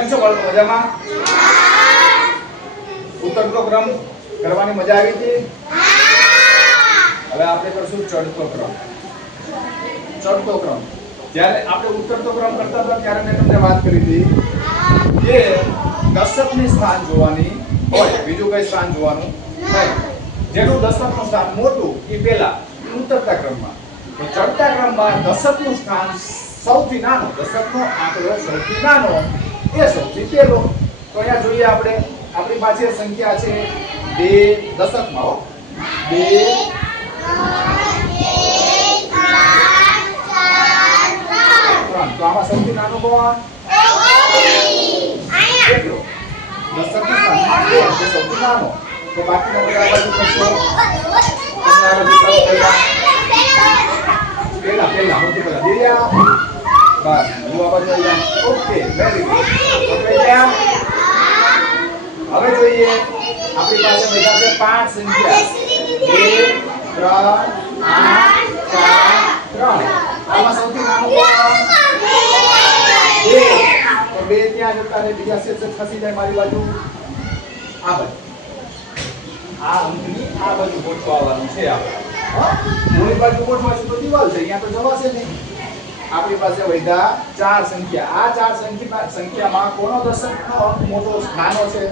કેમ છો બાળકો, મજામાં? ઉતરતો ક્રમ કરવાની મજા આવી હતી? હવે આપણે કરશું ચડતો ક્રમ. ચડતો ક્રમ. જ્યારે આપણે ઉતરતો ક્રમ કરતા હતા ત્યારે મેં તમને વાત કરી હતી કે દશકની સ્થાન જોવાની હોય, બીજું કઈ સ્થાન જોવાનું નહીં. જેનું દશકનું સ્થાન મોટું એ પહેલા ઉતરતા ક્રમમાં, તો ચડતા ક્રમમાં દશકનું સ્થાન સૌથી નાનો, દશકનો આંકડો સૌથી નાનો એ સૌથી પહેલો. તો અહીંયા જોઈએ આપણે, આપણી પાસે સંખ્યા છે 2 દશકમાં હો. 2 તો આમાં સૌથી નાનો કોણ? કેટલો? દશકના સ્થાનમાં 2 એ સૌથી નાનો. તો બાકીના બધા બાજુ કરશો. પહેલા સૌથી પહેલા દિયા. બસ યુવા બાજુ અહીંયા. Okay, very good. ઓકે, ત્યાં હવે જોઈએ આપણી પાસે બધા છે 5 સંખ્યા. 2 3 8 4 3. આમાં સૌથી નાનો કોણ? 2. તો 2 ત્યાં જતા રહે, બીજા સેટ ખસી જાય મારી બાજુ. આ બાજુ આ અંકની આ બાજુ ગોઠવવાનું છે આપણે. મૂળ બાજુ ગોઠવાશે તો દિવાલ છે, અહીંયા તો જવાશે નહીં. આપણી પાસે વધ્યા 4 સંખ્યા. આ 4 સંખ્યામાં કોનો દશકનો અંક મોટો નાનો છે?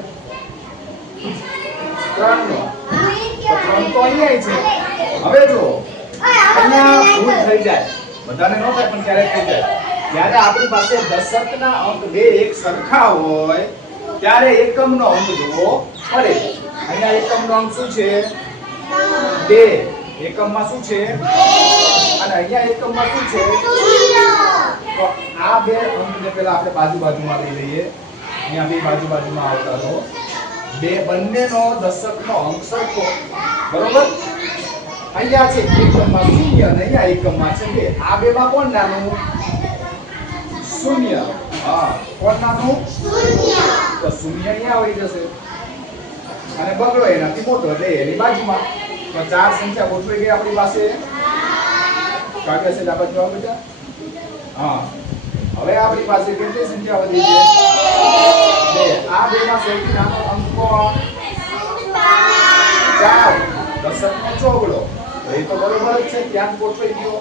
3 નો. તો 3 તો અહીંયા છે. હવે જો અહીંયા ભૂલ થઈ જાય, બધાને ન થાય પણ ક્યારેક થઈ જાય. જ્યારે આપણી પાસે દશકના અંક બે એક સરખા હોય ત્યારે એકમનો અંક જોવો પડે. અહીંયા એકમનો અંક શું છે? 2. એકમમાં શું છે? અને અહીંયા એકમમાં શું છે? તો આ બે અંકને પહેલા આપણે બાજુમાં લઈ લઈએ. અહીંયા બે બાજુમાં આવતા તો બે બંનેનો દશકનો અંક સરખો, બરોબર? અહીંયા છે એકમમાં 0 અને અહીંયા એકમમાં છે 2. આ બેમાં કોણ નાનું? 0. હા, કોણ નાનું? 0. તો 0 અહીંયા આવી જશે અને બગડો એનાથી મોટો એટલે એની બાજુમાં. તો 4 સંખ્યા ગોઠવાઈ ગઈ આપણી પાસે. કાઢ્યા છે ડાબા જવાબ બેટા? હા. હવે આપણી પાસે કેટલી સંખ્યા વધી છે? 2. આ બેમાં સૌથી નાનો અંક કોણ? 4. દશકનો ચોગડો. તો એ તો બરોબર જ છે, ત્યાં ગોઠવાઈ ગયો.